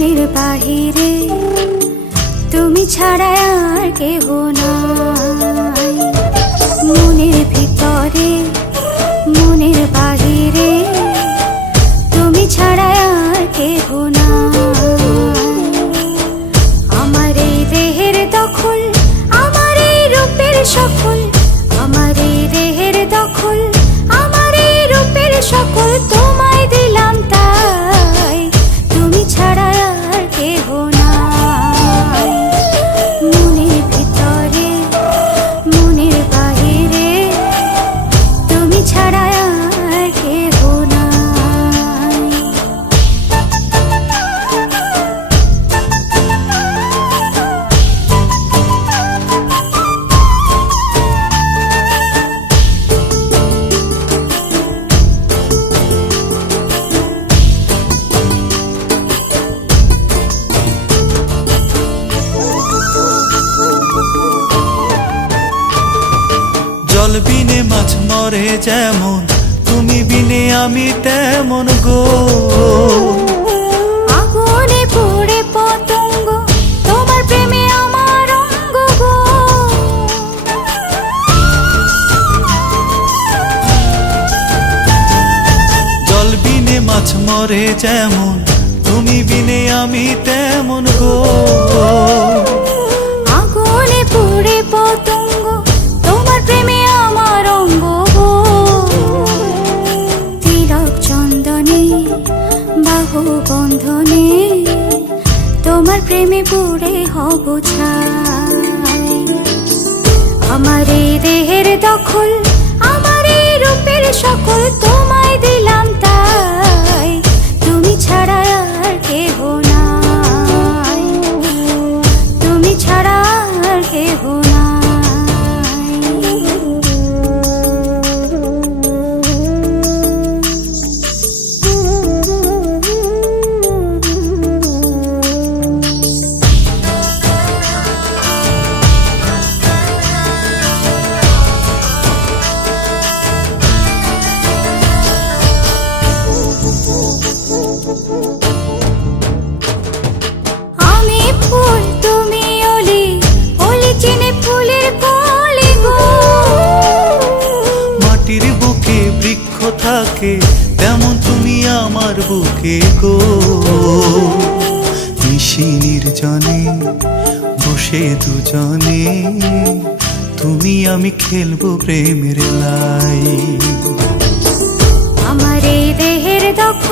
মনের বাহিরে তুমি ছাড়া আর কেহ নাই। মনের ভিতরে মনের বাহিরে তুমি ছাড়া আর কেহ নাই। আমার এই দেহের দখল, আমার এই রূপের সকল, আমার এই দেহের দখল, আমার এই রূপের সকল তোমায় দিলাম তাই, তুমি ছাড়া আর কেহ নাই। মনের ভিতরে মনের বাহিরে তুমি ছাড়া আর কেহ নাই। জল বিনে মাছ মরে যেমন, তুমি বিনে আমি তেমন গো। আগুনে পুড়ে পতঙ্গ, তোমার প্রেমে আমার অঙ্গ গো। জল বিনে মাছ মরে যেমন, তুমি বিনে আমি তেমন গো। আগুনে পুড়ে পতঙ্গ, তোমার প্রেমে আমার অঙ্গ গো। তিলক চন্দনে বাহু বন্ধনে তোমার প্রেমে পুড়ে হব ছাই। আমার এই দেহের দখল, আমার এই রূপের সকল তোমায় দিলাম তাই, তুমি ছাড়া আর কেহ নাই, তুমি ছাড়া আর কেহ নাই। আমি ফুল তুমি অলি, অলি চিনে ফুলের কলি গো। মাটির বুকে বৃক্ষ থাকে, তেমন তুমি আমার বুকে গো। নিশি নির্জনে বসে দুজনে, তুমি আমি খেলবো প্রেমের লাই। আমার এই দেহের দখল,